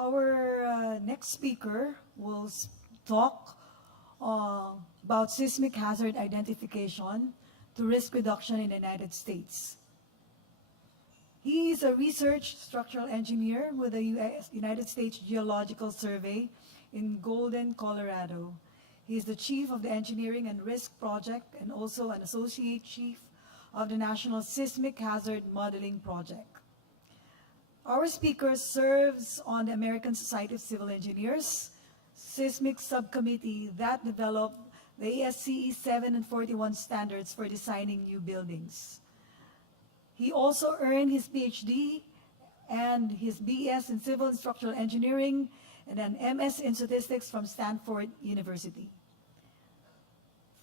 Our next speaker will talk about seismic hazard identification to risk reduction in the United States. He is a research structural engineer with the United States Geological Survey in Golden, Colorado. He is the chief of the Engineering and Risk Project and also an associate chief of the National Seismic Hazard Modeling Project. Our speaker serves on the American Society of Civil Engineers Seismic Subcommittee that developed the ASCE 7 and 41 standards for designing new buildings. He also earned his PhD and his BS in Civil and Structural Engineering and an MS in Statistics from Stanford University.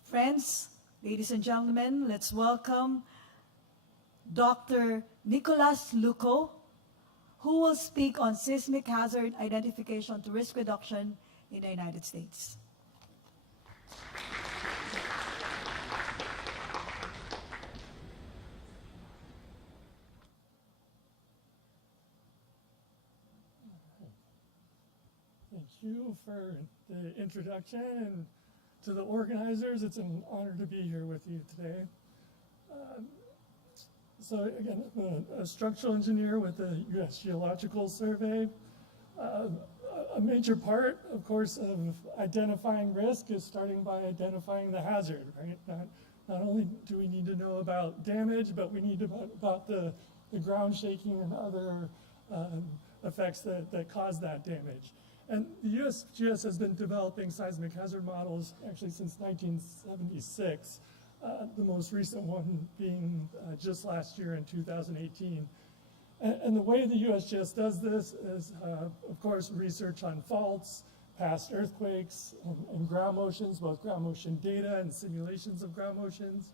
Friends, ladies and gentlemen, let's welcome Dr. Nicolas Luco, who will speak on seismic hazard identification to risk reduction in the United States. Thank you for the introduction, and to the organizers, it's an honor to be here with you today. So again, I'm a structural engineer with the U.S. Geological Survey. A major part, of course, of identifying risk is starting by identifying the hazard, right? Not only do we need to know about damage, but we need to know about the ground shaking and other effects that cause that damage. And the USGS has been developing seismic hazard models actually since 1976. The most recent one being just last year in 2018. And the way the USGS does this is, of course, research on faults, past earthquakes, and ground motions, both ground motion data and simulations of ground motions.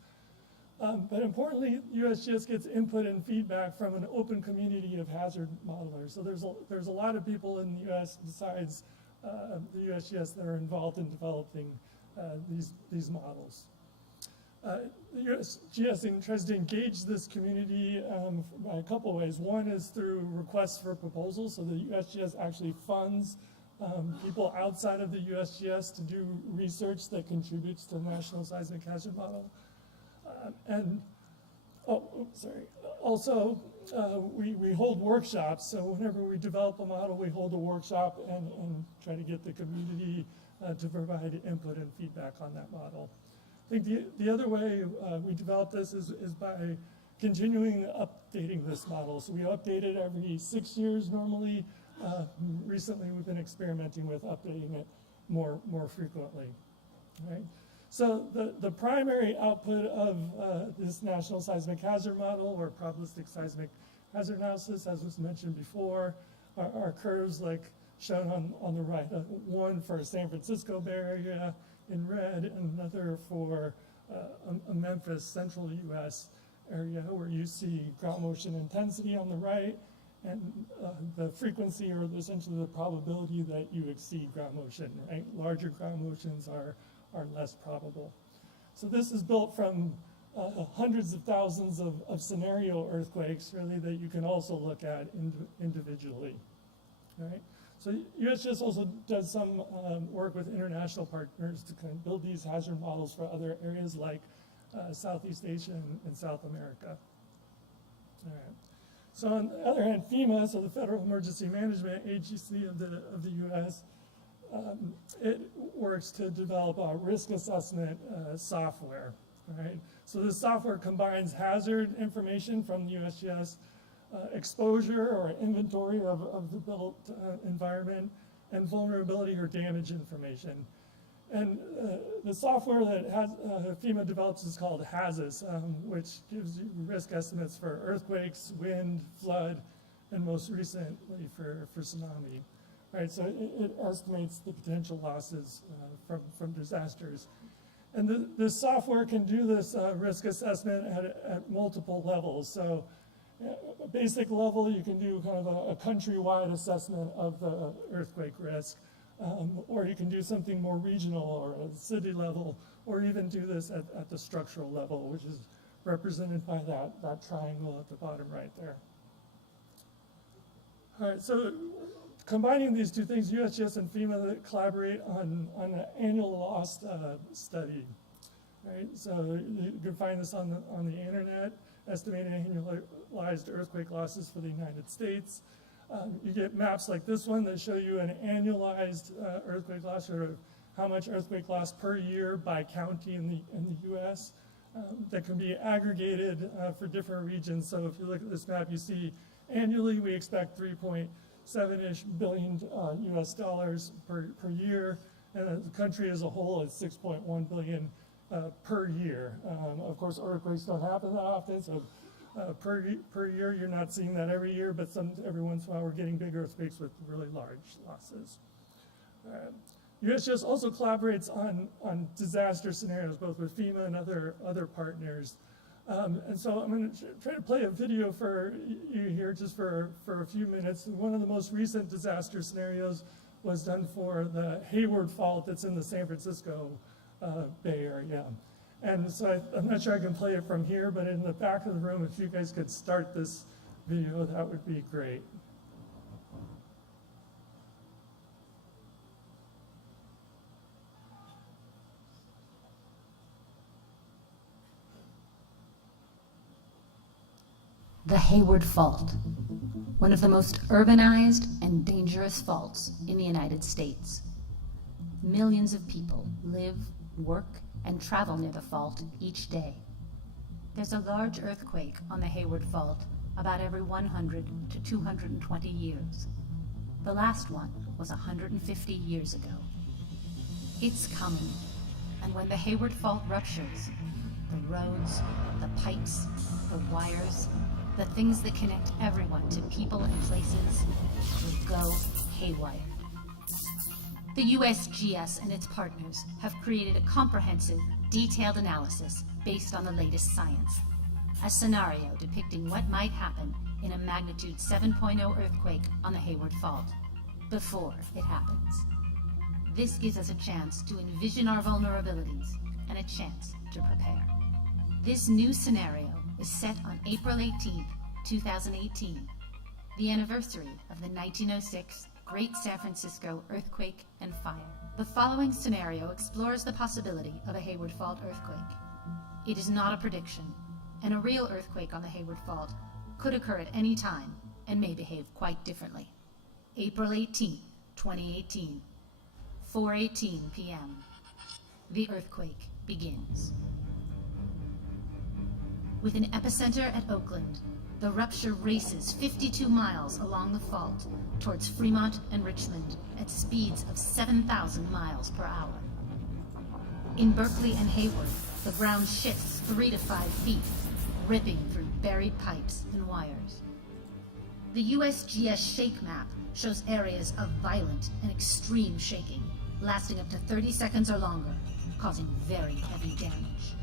But importantly, USGS gets input and feedback from an open community of hazard modelers. So there's a lot of people in the US besides the USGS that are involved in developing these models. The USGS tries to engage this community by a couple ways. One is through requests for proposals, so the USGS actually funds people outside of the USGS to do research that contributes to the National Seismic Hazard Model. Also, we hold workshops, so whenever we develop a model, we hold a workshop and try to get the community to provide input and feedback on that model. I think the other way we develop this is by continuing updating this model. So we update it every 6 years normally. Recently, we've been experimenting with updating it more frequently, right? So the primary output of this National Seismic Hazard Model, or probabilistic seismic hazard analysis, as was mentioned before, are curves like shown on the right. One for San Francisco Bay Area in red, and another for a Memphis, central US area, where you see ground motion intensity on the right, and the frequency, or essentially the probability that you exceed ground motion, right? Larger ground motions are less probable. So this is built from hundreds of thousands of scenario earthquakes, really, that you can also look at individually, right? So USGS also does some work with international partners to kind of build these hazard models for other areas like Southeast Asia and South America. All right. So on the other hand, FEMA, so the Federal Emergency Management Agency of the US, it works to develop a risk assessment software, right? So this software combines hazard information from the USGS, exposure or inventory of the built environment, and vulnerability or damage information. And the software that FEMA develops is called HAZUS, which gives you risk estimates for earthquakes, wind, flood, and most recently for tsunami. Right, so it estimates the potential losses from disasters. And this software can do this risk assessment at multiple levels. So a basic level, you can do kind of a countrywide assessment of the earthquake risk, or you can do something more regional or a city level, or even do this at the structural level, which is represented by that triangle at the bottom right there. All right, so Combining these two things, USGS and FEMA collaborate on an annual loss study. Right? So you can find this on the internet, estimating annualized earthquake losses for the United States. You get maps like this one that show you an annualized earthquake loss, or how much earthquake loss per year by county in the US. That can be aggregated for different regions. So if you look at this map, you see annually we expect 3.7-ish billion US dollars per year, and the country as a whole is 6.1 billion per year. Of course, earthquakes don't happen that often, so per year you're not seeing that every year, but every once in a while we're getting big earthquakes with really large losses. USGS also collaborates on disaster scenarios, both with FEMA and other partners. And so I'm going to try to play a video for you here just for a few minutes. One of the most recent disaster scenarios was done for the Hayward Fault that's in the San Francisco Bay Area. And so I'm not sure I can play it from here, but in the back of the room, if you guys could start this video, that would be great. The Hayward Fault, one of the most urbanized and dangerous faults in the United States. Millions of people live, work, and travel near the fault each day. There's a large earthquake on the Hayward Fault about every 100 to 220 years. The last one was 150 years ago. It's coming, and when the Hayward Fault ruptures, the roads, the pipes, the wires, the things that connect everyone to people and places will go haywire. The USGS and its partners have created a comprehensive, detailed analysis based on the latest science, a scenario depicting what might happen in a magnitude 7.0 earthquake on the Hayward Fault before it happens. This gives us a chance to envision our vulnerabilities and a chance to prepare. This new scenario is set on April 18, 2018, the anniversary of the 1906 Great San Francisco earthquake and fire. The following scenario explores the possibility of a Hayward Fault earthquake. It is not a prediction, and a real earthquake on the Hayward Fault could occur at any time and may behave quite differently. April 18, 2018, 4:18 p.m. The earthquake begins. With an epicenter at Oakland, the rupture races 52 miles along the fault towards Fremont and Richmond at speeds of 7,000 miles per hour. In Berkeley and Hayward, the ground shifts 3 to 5 feet, ripping through buried pipes and wires. The USGS shake map shows areas of violent and extreme shaking, lasting up to 30 seconds or longer, causing very heavy damage.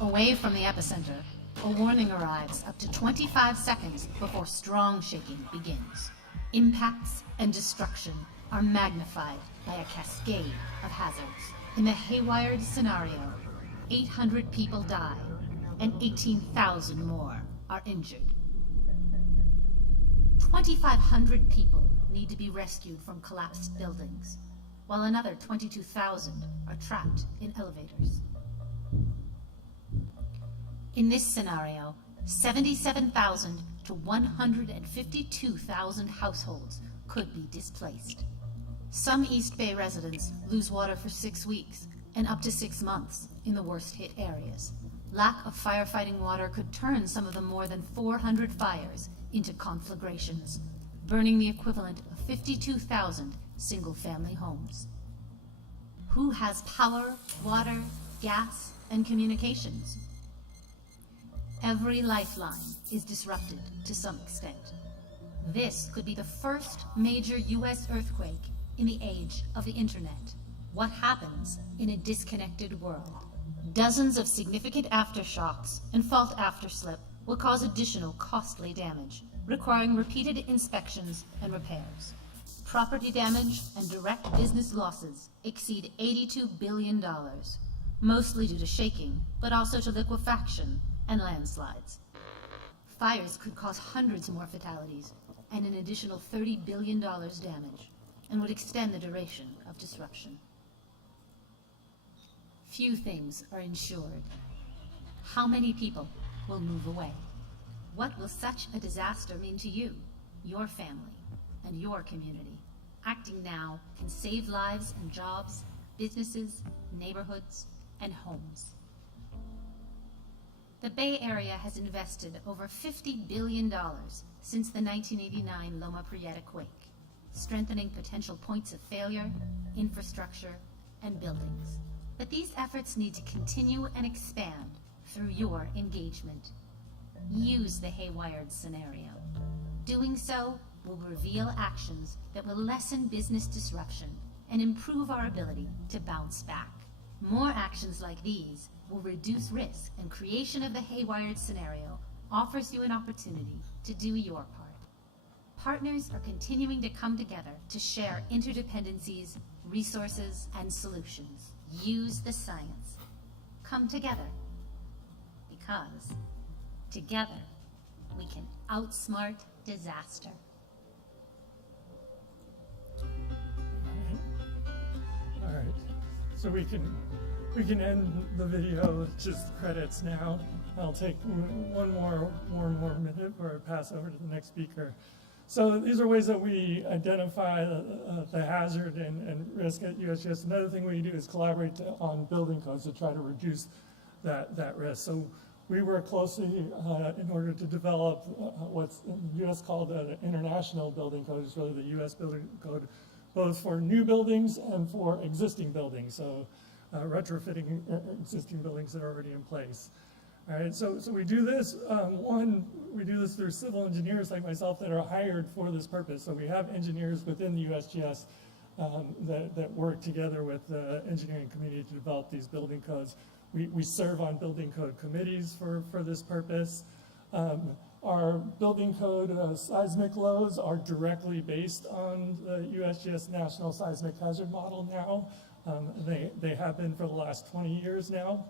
Away from the epicenter, a warning arrives up to 25 seconds before strong shaking begins. Impacts and destruction are magnified by a cascade of hazards. In the haywired scenario, 800 people die and 18,000 more are injured. 2,500 people need to be rescued from collapsed buildings, while another 22,000 are trapped in elevators. In this scenario, 77,000 to 152,000 households could be displaced. Some East Bay residents lose water for 6 weeks and up to 6 months in the worst hit areas. Lack of firefighting water could turn some of the more than 400 fires into conflagrations, burning the equivalent of 52,000 single-family homes. Who has power, water, gas, and communications? Every lifeline is disrupted to some extent. This could be the first major U.S. earthquake in the age of the internet. What happens in a disconnected world? Dozens of significant aftershocks and fault afterslip will cause additional costly damage, requiring repeated inspections and repairs. Property damage and direct business losses exceed $82 billion, mostly due to shaking, but also to liquefaction and landslides. Fires could cause hundreds more fatalities, and an additional $30 billion damage, and would extend the duration of disruption. Few things are ensured. How many people will move away? What will such a disaster mean to you, your family, and your community? Acting now can save lives and jobs, businesses, neighborhoods, and homes. The Bay Area has invested over $50 billion since the 1989 Loma Prieta quake, strengthening potential points of failure, infrastructure, and buildings. But these efforts need to continue and expand through your engagement. Use the haywired scenario. Doing so will reveal actions that will lessen business disruption and improve our ability to bounce back. More actions like these will reduce risk, and creation of the haywired scenario offers you an opportunity to do your part. Partners are continuing to come together to share interdependencies, resources, and solutions. Use the science. Come together, because together we can outsmart disaster. All right, so we can end the video with just credits now. I'll take one more minute before I pass over to the next speaker. So these are ways that we identify the hazard and risk at USGS. Another thing we do is collaborate on building codes to try to reduce that risk. So we work closely in order to develop what's in the US called an international building code. It's really the US building code, both for new buildings and for existing buildings. So retrofitting existing buildings that are already in place. All right, so we do this, we do this through civil engineers like myself that are hired for this purpose. So we have engineers within the USGS that work together with the engineering community to develop these building codes. We serve on building code committees for this purpose. Our building code seismic loads are directly based on the USGS National Seismic Hazard Model now. They have been for the last 20 years now.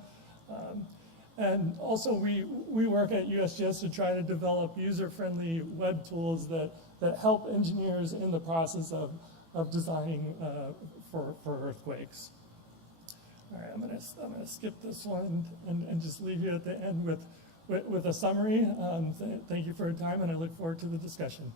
And also we work at USGS to try to develop user-friendly web tools that help engineers in the process of designing for earthquakes. All right, I'm gonna skip this one and just leave you at the end with a summary. Thank you for your time, and I look forward to the discussion.